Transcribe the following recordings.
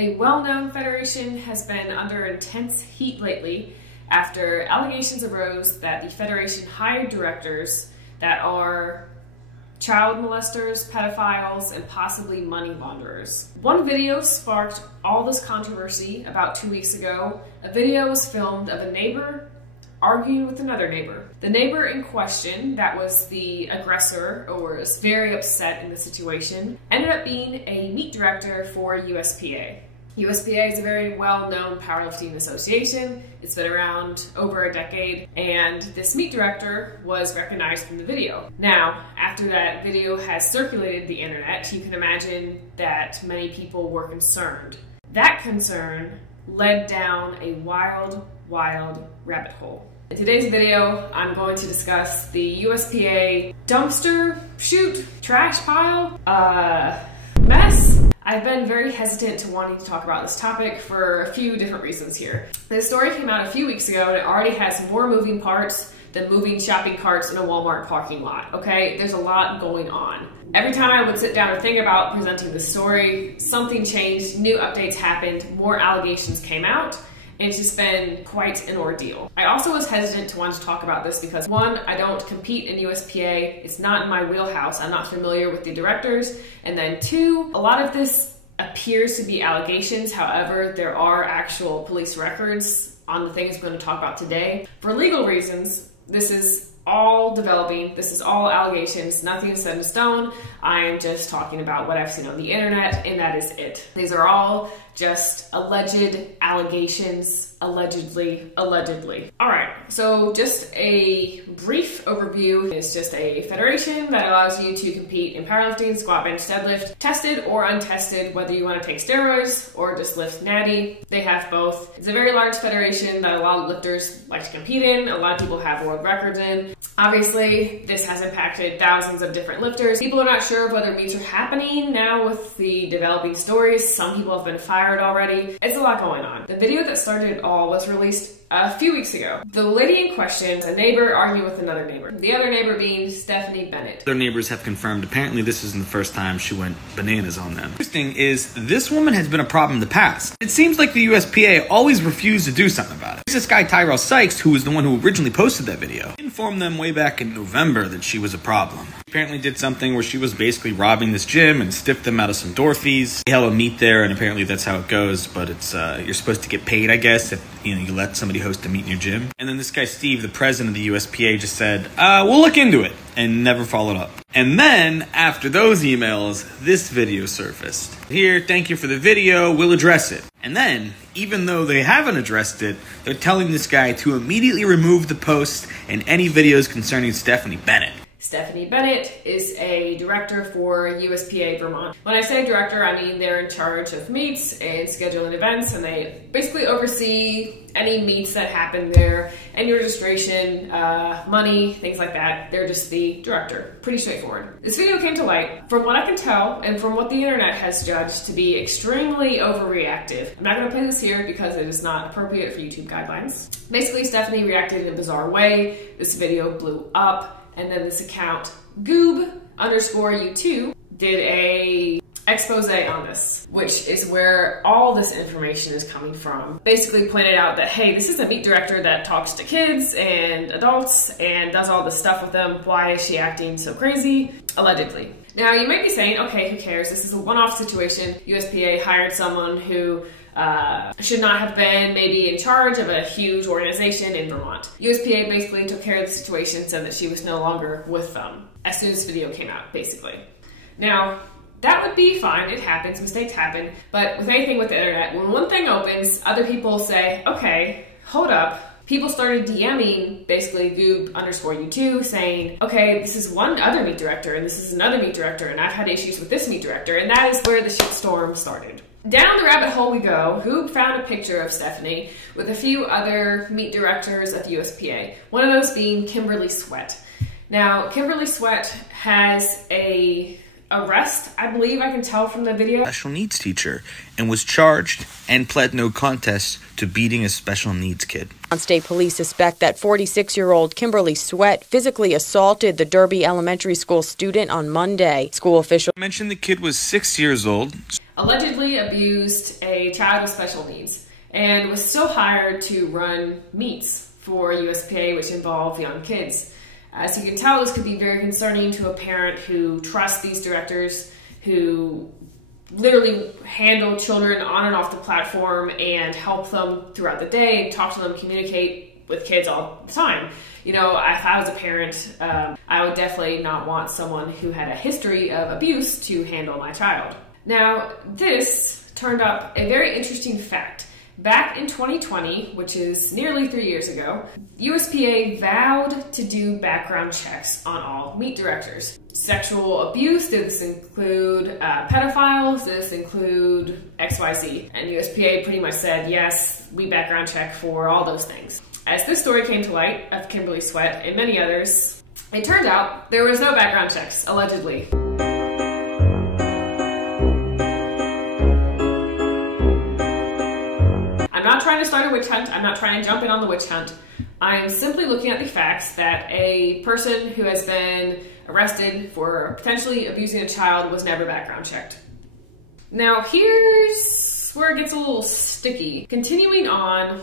A well-known federation has been under intense heat lately after allegations arose that the federation hired directors that are child molesters, pedophiles, and possibly money launderers. One video sparked all this controversy about 2 weeks ago. A video was filmed of a neighbor arguing with another neighbor. The neighbor in question, that was the aggressor or was very upset in the situation, ended up being a meet director for USPA. USPA is a very well-known powerlifting association. It's been around over a decade, and this meet director was recognized from the video. Now, after that video has circulated the internet, you can imagine that many people were concerned. That concern led down a wild rabbit hole. In today's video, I'm going to discuss the USPA dumpster chute, trash pile, mess. I've been very hesitant to wanting to talk about this topic for a few different reasons here. This story came out a few weeks ago and it already has more moving parts than moving shopping carts in a Walmart parking lot, okay? There's a lot going on. Every time I would sit down and think about presenting the story, something changed, new updates happened, more allegations came out, and it's just been quite an ordeal. I also was hesitant to want to talk about this because one, I don't compete in USPA, it's not in my wheelhouse, I'm not familiar with the directors, and then two, a lot of this appears to be allegations, however, there are actual police records on the things we're going to talk about today. For legal reasons, this is all developing, this is all allegations, nothing is set in stone. I am just talking about what I've seen on the internet, and that is it. These are all just alleged allegations, allegedly. All right, so just a brief overview. It's just a federation that allows you to compete in powerlifting, squat, bench, deadlift, tested or untested, whether you want to take steroids or just lift natty. They have both. It's a very large federation that a lot of lifters like to compete in. A lot of people have world records in. Obviously, this has impacted thousands of different lifters. People are not sure whether meets are happening now with the developing stories. Some people have been fired already. It's a lot going on. The video that started it all was released a few weeks ago. The lady in question is a neighbor arguing with another neighbor. The other neighbor being Stephanie Bennett. Their neighbors have confirmed apparently this isn't the first time she went bananas on them. Interesting is this woman has been a problem in the past. It seems like the USPA always refused to do something about it. There's this guy Tyrell Sykes, who was the one who originally posted that video. He informed them way back in November that she was a problem. She apparently did something where she was basically robbing this gym and stiffed them out of some door fees. They held a meet there, and apparently that's how it goes, but it's you're supposed to get paid, I guess, if you let somebody host a meet in your gym. And then this guy Steve, the president of the USPA, just said, we'll look into it, and never followed up. And then, after those emails, this video surfaced. Here, thank you for the video, we'll address it. And then, even though they haven't addressed it, they're telling this guy to immediately remove the post and any videos concerning Stephanie Bennett. Stephanie Bennett is a director for USPA Vermont. When I say director, I mean they're in charge of meets and scheduling events, and they basically oversee any meets that happen there, any registration, money, things like that. They're just the director. Pretty straightforward. This video came to light, from what I can tell, and from what the internet has judged to be extremely overreactive. I'm not going to play this here because it is not appropriate for YouTube guidelines. Basically, Stephanie reacted in a bizarre way. This video blew up. And then this account, goob_you2, did a expose on this, which is where all this information is coming from. Basically pointed out that, hey, this is a meet director that talks to kids and adults and does all this stuff with them. Why is she acting so crazy? Allegedly. Now, you might be saying, okay, who cares? This is a one-off situation. USPA hired someone who should not have been maybe in charge of a huge organization in Vermont. USPA basically took care of the situation, said that she was no longer with them as soon as the video came out, basically. Now, that would be fine, it happens, mistakes happen, but with anything with the internet, when one thing opens, other people say, okay, hold up. People started DMing basically goob_you2 saying, okay, this is one other meet director and this is another meet director and I've had issues with this meet director, and that is where the shitstorm started. Down the rabbit hole we go. Goob found a picture of Stephanie with a few other meet directors at the USPA, one of those being Kimberly Sweat. Now, Kimberly Sweat has a arrest, I believe I can tell from the video. Special needs teacher, and was charged and pled no contest to beating a special needs kid. State police suspect that 46-year-old Kimberly Sweat physically assaulted the Derby Elementary School student on Monday. School officials mentioned the kid was 6 years old. allegedly abused a child with special needs and was still hired to run meets for USPA, which involve young kids. So you can tell this could be very concerning to a parent who trusts these directors who literally handle children on and off the platform and help them throughout the day, and talk to them, communicate with kids all the time. You know, if I was a parent, I would definitely not want someone who had a history of abuse to handle my child. Now, this turned up a very interesting fact. Back in 2020, which is nearly 3 years ago, USPA vowed to do background checks on all meet directors. Sexual abuse, did this include pedophiles, did this include XYZ? And USPA pretty much said, yes, we background check for all those things. As this story came to light of Kimberly Sweat and many others, it turned out there was no background checks, allegedly. I'm not trying to start a witch hunt. I'm not trying to jump in on the witch hunt. I am simply looking at the facts that a person who has been arrested for potentially abusing a child was never background checked. Now, here's where it gets a little sticky. Continuing on,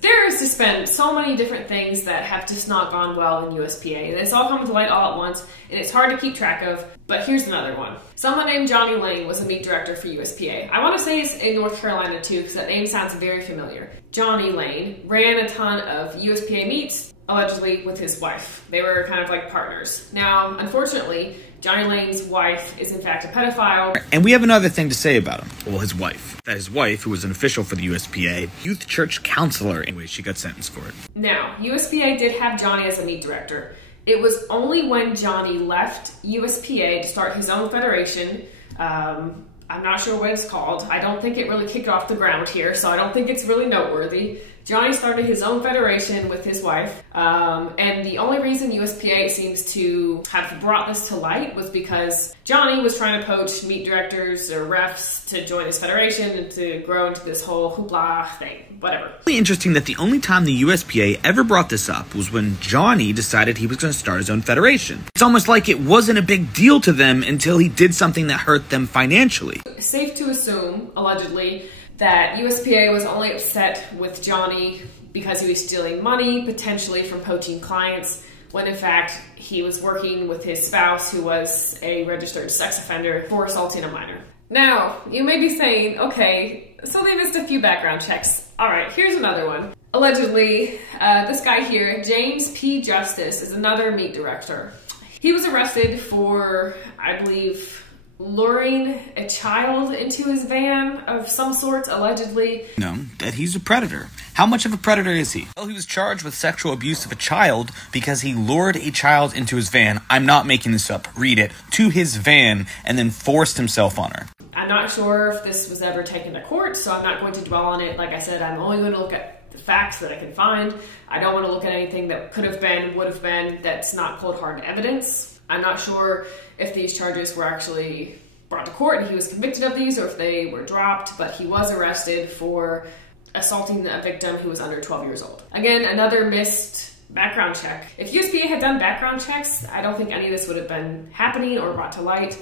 there has just been so many different things that have just not gone well in USPA. And it's all coming to light all at once, and it's hard to keep track of. But here's another one. Someone named Johnny Lane was a meet director for USPA. I want to say it's in North Carolina too, because that name sounds very familiar. Johnny Lane ran a ton of USPA meets, allegedly with his wife. They were kind of like partners. Now, unfortunately, Johnny Lane's wife is in fact a pedophile. And we have another thing to say about him. Well, his wife. That his wife, who was an official for the USPA, youth church counselor. Anyway, she got sentenced for it. Now, USPA did have Johnny as a meet director. It was only when Johnny left USPA to start his own federation. I'm not sure what it's called. I don't think it really kicked off the ground here, so I don't think it's really noteworthy. Johnny started his own federation with his wife, and the only reason USPA seems to have brought this to light was because Johnny was trying to poach meet directors or refs to join his federation and to grow into this whole hoopla thing, whatever. It's really interesting that the only time the USPA ever brought this up was when Johnny decided he was going to start his own federation. It's almost like it wasn't a big deal to them until he did something that hurt them financially. Safe to assume, allegedly, that USPA was only upset with Johnny because he was stealing money, potentially from poaching clients, when in fact he was working with his spouse, who was a registered sex offender, for assaulting a minor. Now, you may be saying, okay, so they missed a few background checks. All right, here's another one. Allegedly, this guy here, James P. Justice, is another meet director. He was arrested for, I believe, luring a child into his van of some sort, allegedly. No, that he's a predator. How much of a predator is he? Well, he was charged with sexual abuse of a child because he lured a child into his van. I'm not making this up. Read it. To his van and then forced himself on her. I'm not sure if this was ever taken to court, so I'm not going to dwell on it. Like I said, I'm only going to look at the facts that I can find. I don't want to look at anything that could have been, would have been, that's not cold hard evidence. I'm not sure if these charges were actually brought to court and he was convicted of these, or if they were dropped, but he was arrested for assaulting a victim who was under 12 years old. Again, another missed background check. If USPA had done background checks, I don't think any of this would have been happening or brought to light.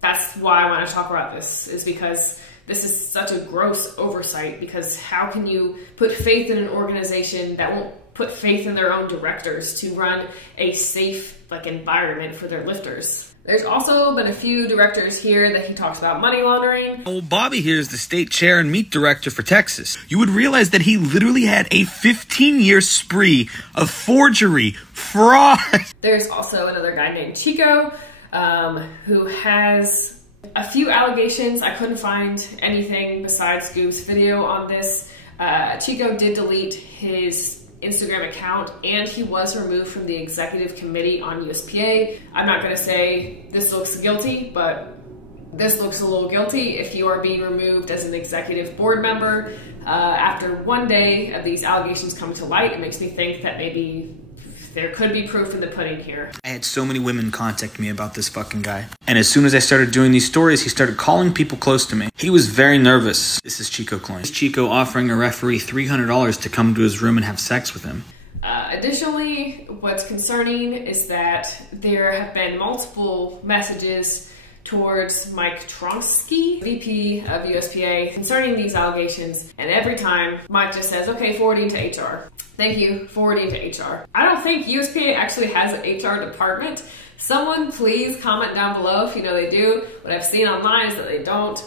That's why I want to talk about this, is because this is such a gross oversight, because how can you put faith in an organization that won't put faith in their own directors to run a safe environment for their lifters? There's also been a few directors here that he talks about money laundering. Well, Bobby here is the state chair and meet director for Texas. You would realize that he literally had a 15-year spree of forgery, fraud. There's also another guy named Chico, who has a few allegations. I couldn't find anything besides Goob's video on this. Chico did delete his Instagram account, and he was removed from the executive committee on USPA. I'm not going to say this looks guilty, but this looks a little guilty if you are being removed as an executive board member. After one day of these allegations coming to light, it makes me think that maybe there could be proof in the pudding here. I had so many women contact me about this fucking guy. And as soon as I started doing these stories, he started calling people close to me. He was very nervous. This is Chico Klein. This is Chico offering a referee $300 to come to his room and have sex with him. Additionally, what's concerning is that there have been multiple messages towards Mike Tronsky, VP of USPA, concerning these allegations. And every time Mike just says, okay, forwarding to HR. Thank you, forwarding to HR. I don't think USPA actually has an HR department. Someone please comment down below if you know they do. What I've seen online is that they don't,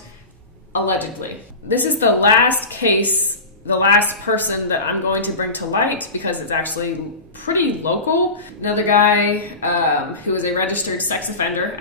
allegedly. This is the last case, the last person that I'm going to bring to light because it's actually pretty local. Another guy who is a registered sex offender,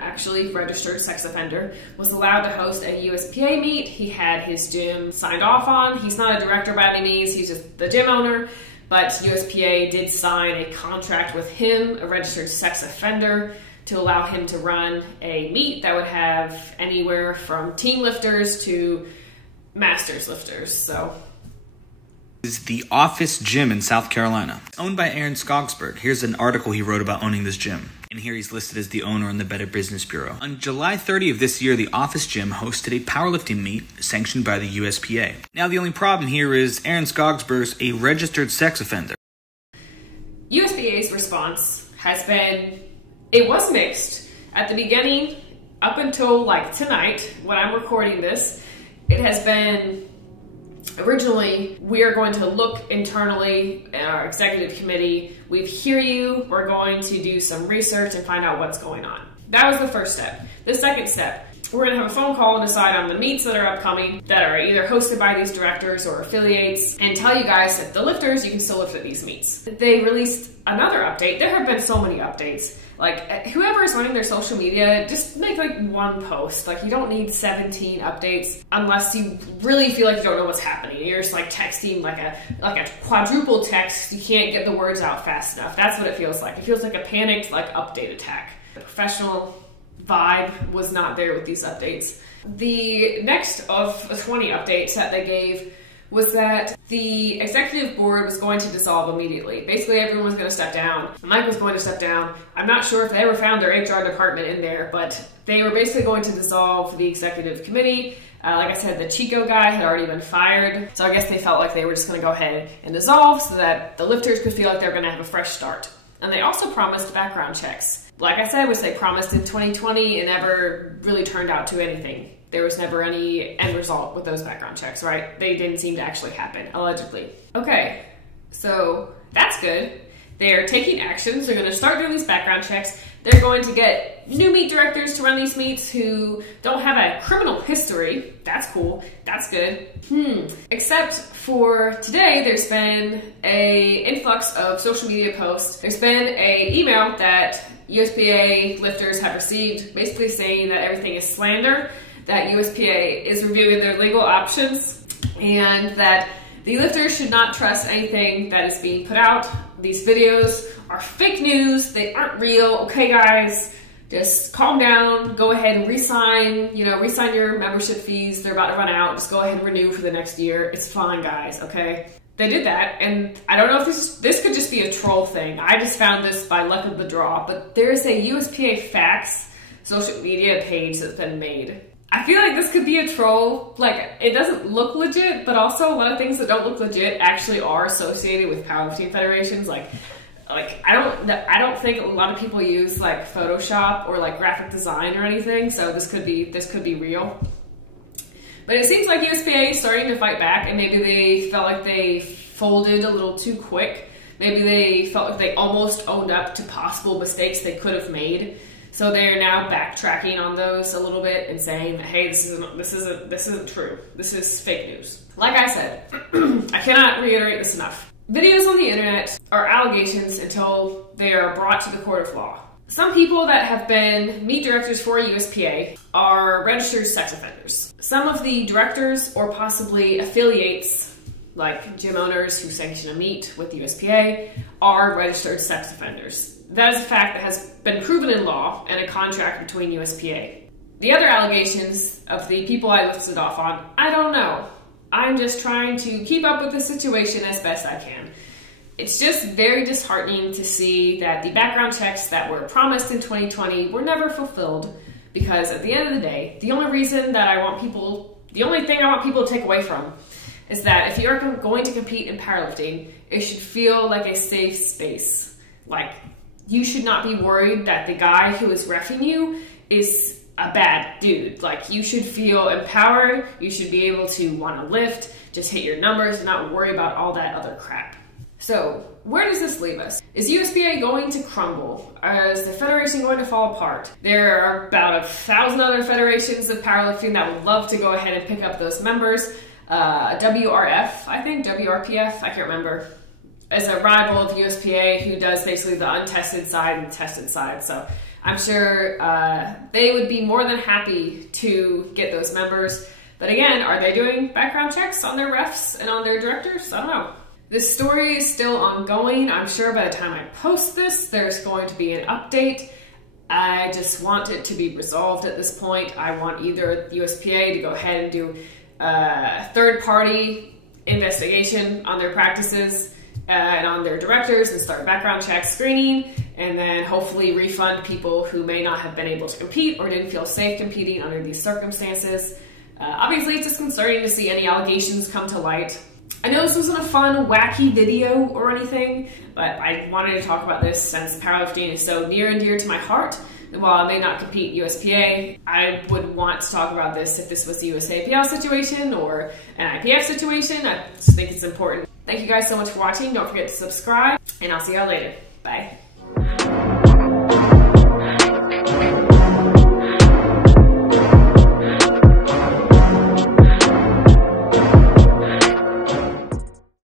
was allowed to host a USPA meet. He had his gym signed off on. He's not a director by any means, he's just the gym owner. But USPA did sign a contract with him, a registered sex offender, to allow him to run a meet that would have anywhere from teen lifters to masters lifters. So is the Office Gym in South Carolina, owned by Aaron Skogsberg. Here's an article he wrote about owning this gym. And here he's listed as the owner in the Better Business Bureau. On July 30 of this year, the Office Gym hosted a powerlifting meet sanctioned by the USPA. Now, the only problem here is Aaron Skogsberg's a registered sex offender. USPA's response has been, it was mixed. At the beginning, up until like tonight, when I'm recording this, it has been originally, we are going to look internally at our executive committee. We hear you. We're going to do some research and find out what's going on. That was the first step. The second step, we're going to have a phone call and decide on the meets that are upcoming that are either hosted by these directors or affiliates, and tell you guys that the lifters, you can still lift at these meets. They released another update. There have been so many updates. Like, whoever is running their social media, just make like one post. Like, you don't need 17 updates unless you really feel like you don't know what's happening. You're just like texting like a quadruple text. You can't get the words out fast enough. That's what it feels like. It feels like a panicked like update attack. The professional vibe was not there with these updates. The next of 20 updates that they gave was that the executive board was going to dissolve immediately. Basically, everyone was going to step down. Mike was going to step down. I'm not sure if they ever found their HR department in there, but they were basically going to dissolve the executive committee. Like I said, the Chico guy had already been fired, so I guess they felt like they were just going to go ahead and dissolve so that the lifters could feel like they're going to have a fresh start. And they also promised background checks. Like I said, which they promised in 2020 and never really turned out to anything. There was never any end result with those background checks, right? They didn't seem to actually happen, allegedly. Okay, so that's good. They're taking actions. They're going to start doing these background checks. They're going to get new meet directors to run these meets who don't have a criminal history. That's cool. That's good. Except for today, there's been a influx of social media posts. There's been an email that USPA lifters have received basically saying that everything is slander, that USPA is reviewing their legal options, and that the lifters should not trust anything that is being put out. These videos are fake news. They aren't real. Okay, guys, just calm down. Go ahead and re-sign your membership fees. They're about to run out. Just go ahead and renew for the next year. It's fine, guys, okay? They did that, and I don't know if this could just be a troll thing. I just found this by luck of the draw, but there's a USPA facts social media page that's been made. I feel like this could be a troll. Like, it doesn't look legit, but also a lot of things that don't look legit actually are associated with powerlifting federations. Like I don't think a lot of people use like Photoshop or like graphic design or anything. So this could be real. But it seems like USPA is starting to fight back, and maybe they felt like they folded a little too quick. Maybe they felt like they almost owned up to possible mistakes they could have made. So they're now backtracking on those a little bit and saying that, hey, this isn't true. This is fake news. Like I said, I cannot reiterate this enough. Videos on the internet are allegations until they are brought to the court of law. Some people that have been meet directors for USPA are registered sex offenders. Some of the directors or possibly affiliates, like gym owners who sanction a meet with USPA, are registered sex offenders. That is a fact that has been proven in law and a contract between USPA. The other allegations of the people I listed off on, I don't know. I'm just trying to keep up with the situation as best I can. It's just very disheartening to see that the background checks that were promised in 2020 were never fulfilled, because at the end of the day, the only thing I want people to take away from is that if you're going to compete in powerlifting, it should feel like a safe space. Like, you should not be worried that the guy who is reffing you is a bad dude. Like, you should feel empowered. You should be able to want to lift, just hit your numbers and not worry about all that other crap. So where does this leave us? Is USPA going to crumble? Is the federation going to fall apart? There are about 1,000 other federations of powerlifting that would love to go ahead and pick up those members. WRF, I think, WRPF, I can't remember, is a rival of USPA who does basically the untested side and tested side. So I'm sure they would be more than happy to get those members. But again, are they doing background checks on their refs and on their directors? I don't know. This story is still ongoing. I'm sure by the time I post this, there's going to be an update. I just want it to be resolved at this point. I want either the USPA to go ahead and do a third-party investigation on their practices and on their directors and start background check screening, and then hopefully refund people who may not have been able to compete or didn't feel safe competing under these circumstances. Obviously, it's just concerning to see any allegations come to light. I know this wasn't a fun, wacky video or anything, but I wanted to talk about this since powerlifting is so near and dear to my heart. And while I may not compete USPA, I would want to talk about this if this was the USAPL situation or an IPF situation. I just think it's important. Thank you guys so much for watching. Don't forget to subscribe, and I'll see y'all later. Bye.